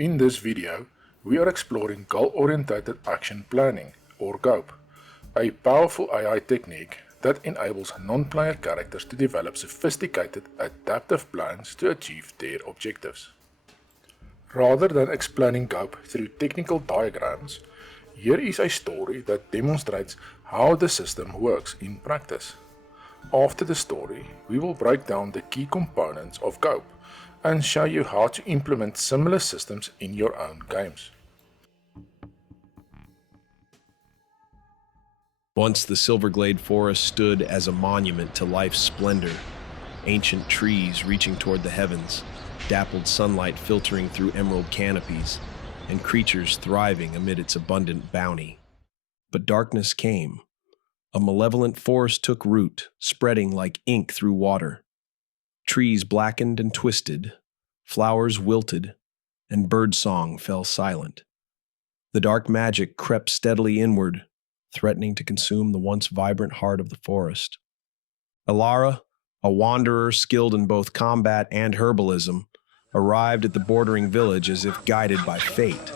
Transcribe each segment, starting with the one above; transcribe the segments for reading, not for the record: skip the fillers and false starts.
In this video, we are exploring goal-oriented action planning, or GOAP, a powerful AI technique that enables non-player characters to develop sophisticated, adaptive plans to achieve their objectives. Rather than explaining GOAP through technical diagrams, here is a story that demonstrates how the system works in practice. After the story, we will break down the key components of GOAP and show you how to implement similar systems in your own games. Once the Silverglade Forest stood as a monument to life's splendor, ancient trees reaching toward the heavens, dappled sunlight filtering through emerald canopies, and creatures thriving amid its abundant bounty. But darkness came. A malevolent force took root, spreading like ink through water. Trees blackened and twisted, flowers wilted, and birdsong fell silent. The dark magic crept steadily inward, threatening to consume the once vibrant heart of the forest. Elara, a wanderer skilled in both combat and herbalism, arrived at the bordering village as if guided by fate.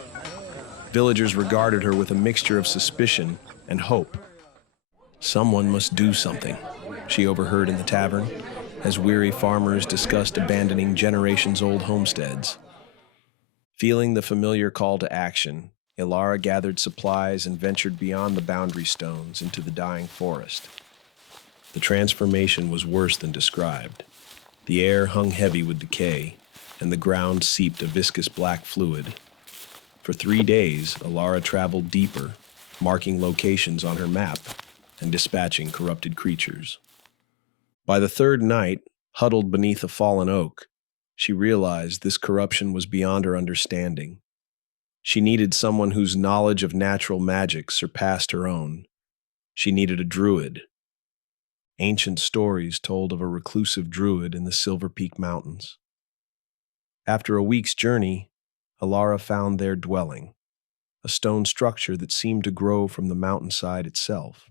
Villagers regarded her with a mixture of suspicion and hope. Someone must do something, she overheard in the tavern, as weary farmers discussed abandoning generations-old homesteads. Feeling the familiar call to action, Elara gathered supplies and ventured beyond the boundary stones into the dying forest. The transformation was worse than described. The air hung heavy with decay, and the ground seeped a viscous black fluid. For 3 days, Elara traveled deeper, marking locations on her map and dispatching corrupted creatures. By the third night, huddled beneath a fallen oak, she realized this corruption was beyond her understanding. She needed someone whose knowledge of natural magic surpassed her own. She needed a druid. Ancient stories told of a reclusive druid in the Silver Peak Mountains. After a week's journey, Elara found their dwelling, a stone structure that seemed to grow from the mountainside itself.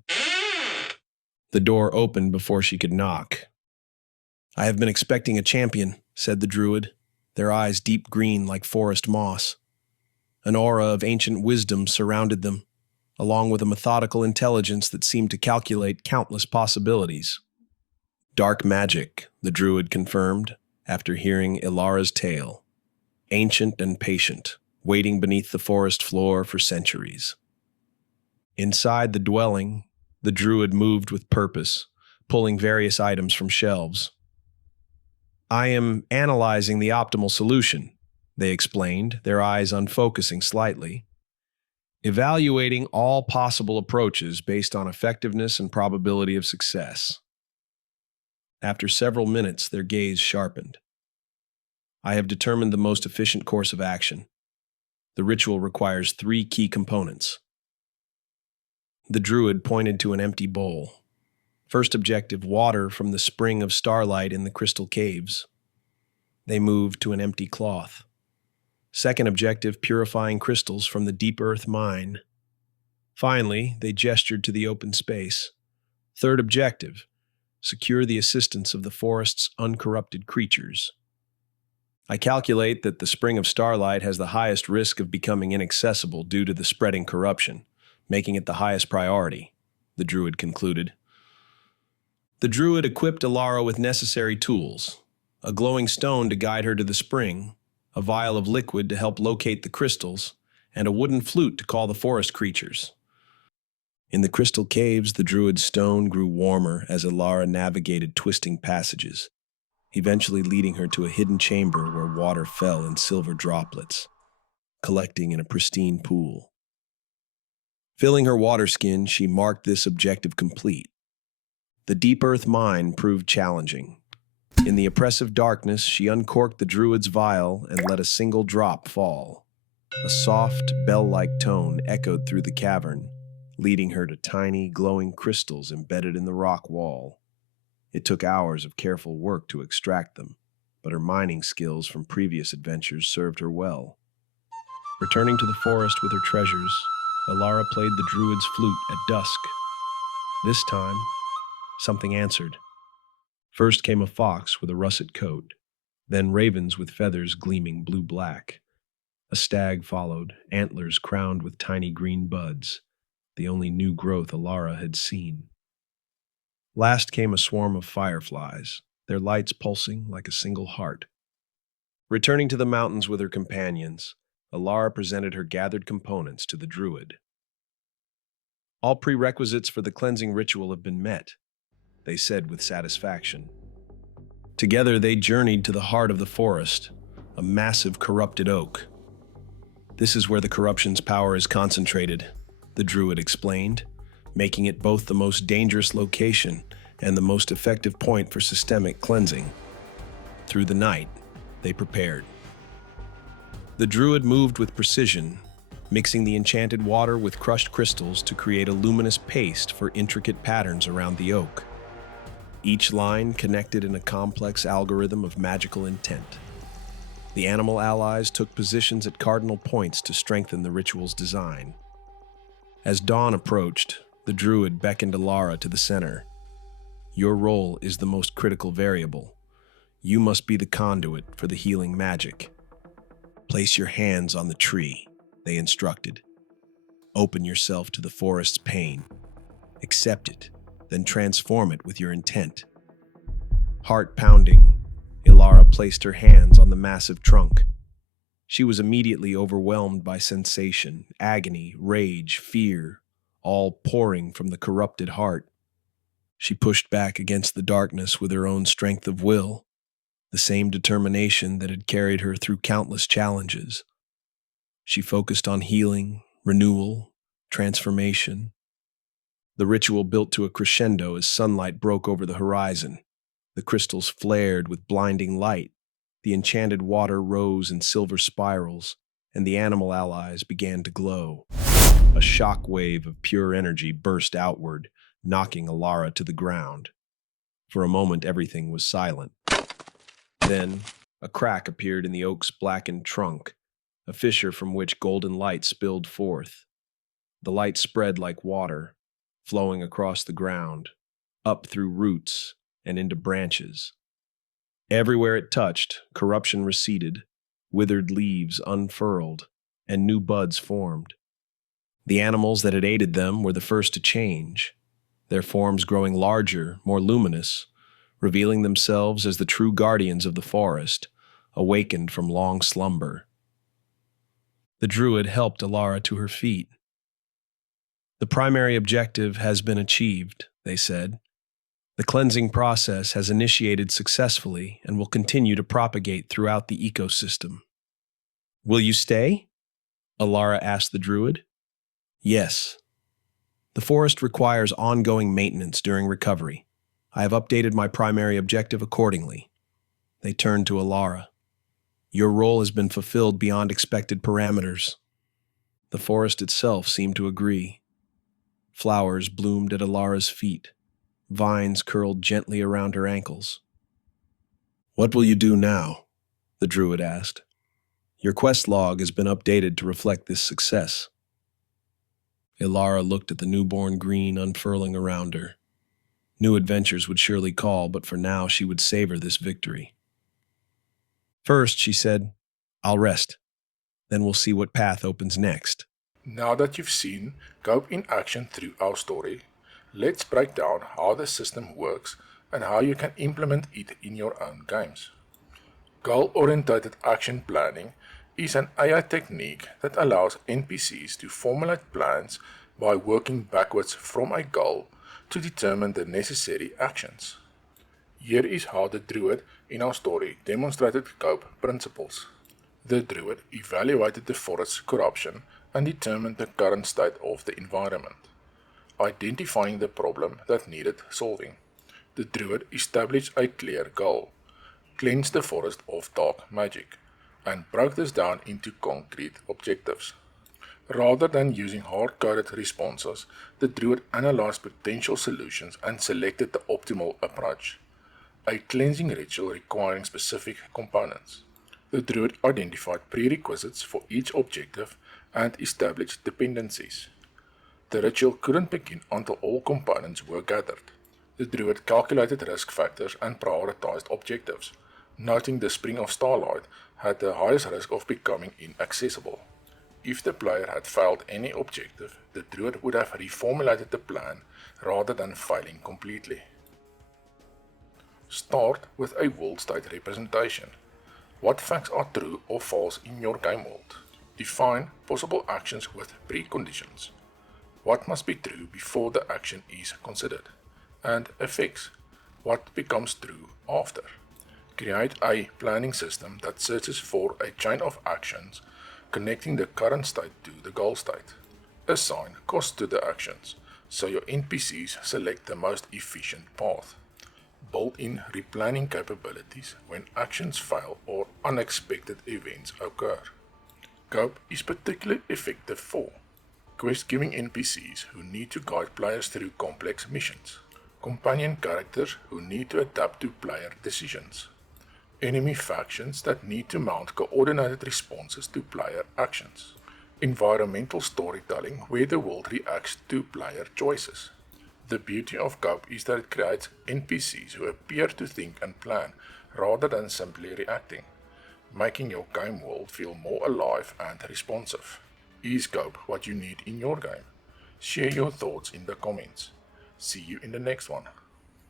The door opened before she could knock. "I have been expecting a champion," said the druid, their eyes deep green like forest moss. An aura of ancient wisdom surrounded them, along with a methodical intelligence that seemed to calculate countless possibilities. "Dark magic," the druid confirmed, after hearing Elara's tale. "Ancient and patient, waiting beneath the forest floor for centuries." Inside the dwelling, the druid moved with purpose, pulling various items from shelves. "I am analyzing the optimal solution," they explained, their eyes unfocusing slightly. "Evaluating all possible approaches based on effectiveness and probability of success." After several minutes, their gaze sharpened. "I have determined the most efficient course of action. The ritual requires 3 key components." The druid pointed to an empty bowl. First objective, water from the spring of starlight in the crystal caves. They moved to an empty cloth. Second objective, purifying crystals from the deep earth mine. Finally, they gestured to the open space. Third objective, secure the assistance of the forest's uncorrupted creatures. "I calculate that the spring of starlight has the highest risk of becoming inaccessible due to the spreading corruption, making it the highest priority," the druid concluded. The druid equipped Elara with necessary tools: a glowing stone to guide her to the spring, a vial of liquid to help locate the crystals, and a wooden flute to call the forest creatures. In the crystal caves, the druid's stone grew warmer as Elara navigated twisting passages, eventually leading her to a hidden chamber where water fell in silver droplets, collecting in a pristine pool. Filling her water skin, she marked this objective complete. The deep earth mine proved challenging. In the oppressive darkness, she uncorked the druid's vial and let a single drop fall. A soft, bell-like tone echoed through the cavern, leading her to tiny, glowing crystals embedded in the rock wall. It took hours of careful work to extract them, but her mining skills from previous adventures served her well. Returning to the forest with her treasures, Elara played the druid's flute at dusk. This time, something answered. First came a fox with a russet coat, then ravens with feathers gleaming blue-black. A stag followed, antlers crowned with tiny green buds, the only new growth Alara had seen. Last came a swarm of fireflies, their lights pulsing like a single heart. Returning to the mountains with her companions, Alara presented her gathered components to the druid. All prerequisites for the cleansing ritual have been met, they said with satisfaction. Together they journeyed to the heart of the forest, a massive corrupted oak. This is where the corruption's power is concentrated, the druid explained, making it both the most dangerous location and the most effective point for systemic cleansing. Through the night, they prepared. The druid moved with precision, mixing the enchanted water with crushed crystals to create a luminous paste for intricate patterns around the oak. Each line connected in a complex algorithm of magical intent. The animal allies took positions at cardinal points to strengthen the ritual's design. As dawn approached, the druid beckoned Alara to the center. Your role is the most critical variable. You must be the conduit for the healing magic. Place your hands on the tree, they instructed. Open yourself to the forest's pain. Accept it, then transform it with your intent. Heart pounding, Alara placed her hands on the massive trunk. She was immediately overwhelmed by sensation, agony, rage, fear, all pouring from the corrupted heart. She pushed back against the darkness with her own strength of will, the same determination that had carried her through countless challenges. She focused on healing, renewal, transformation. The ritual built to a crescendo as sunlight broke over the horizon. The crystals flared with blinding light. The enchanted water rose in silver spirals, and the animal allies began to glow. A shock wave of pure energy burst outward, knocking Alara to the ground. For a moment, everything was silent. Then, a crack appeared in the oak's blackened trunk, a fissure from which golden light spilled forth. The light spread like water, flowing across the ground, up through roots and into branches. Everywhere it touched, corruption receded, withered leaves unfurled, and new buds formed. The animals that had aided them were the first to change, their forms growing larger, more luminous, revealing themselves as the true guardians of the forest, awakened from long slumber. The druid helped Alara to her feet. The primary objective has been achieved, they said. The cleansing process has initiated successfully and will continue to propagate throughout the ecosystem. Will you stay? Alara asked the druid. Yes. The forest requires ongoing maintenance during recovery. I have updated my primary objective accordingly. They turned to Alara. Your role has been fulfilled beyond expected parameters. The forest itself seemed to agree. Flowers bloomed at Alara's feet. Vines curled gently around her ankles. What will you do now? The druid asked. Your quest log has been updated to reflect this success. Alara looked at the newborn green unfurling around her. New adventures would surely call, but for now she would savor this victory. First, she said, I'll rest. Then we'll see what path opens next. Now that you've seen GOAP in action through our story, let's break down how the system works and how you can implement it in your own games. Goal-oriented action planning is an AI technique that allows NPCs to formulate plans by working backwards from a goal to determine the necessary actions. Here is how the druid in our story demonstrated GOAP principles. The druid evaluated the forest's corruption and determined the current state of the environment, identifying the problem that needed solving. The druid established a clear goal, cleanse the forest of dark magic, and broke this down into concrete objectives. Rather than using hard-coded responses, the druid analyzed potential solutions and selected the optimal approach, a cleansing ritual requiring specific components. The druid identified prerequisites for each objective and established dependencies. The ritual couldn't begin until all components were gathered. The druid calculated risk factors and prioritized objectives, noting the Spring of Starlight had the highest risk of becoming inaccessible. If the player had failed any objective, the druid would have reformulated the plan rather than failing completely. Start with a world state representation. What facts are true or false in your game world? Define possible actions with preconditions. What must be true before the action is considered? And effects. What becomes true after? Create a planning system that searches for a chain of actions connecting the current state to the goal state. Assign cost to the actions, so your NPCs select the most efficient path. Build in replanning capabilities when actions fail or unexpected events occur. GOAP is particularly effective for quest-giving NPCs who need to guide players through complex missions, companion characters who need to adapt to player decisions, enemy factions that need to mount coordinated responses to player actions, environmental storytelling where the world reacts to player choices. The beauty of GOAP is that it creates NPCs who appear to think and plan rather than simply reacting, making your game world feel more alive and responsive. Is GOAP what you need in your game? Share your thoughts in the comments. See you in the next one.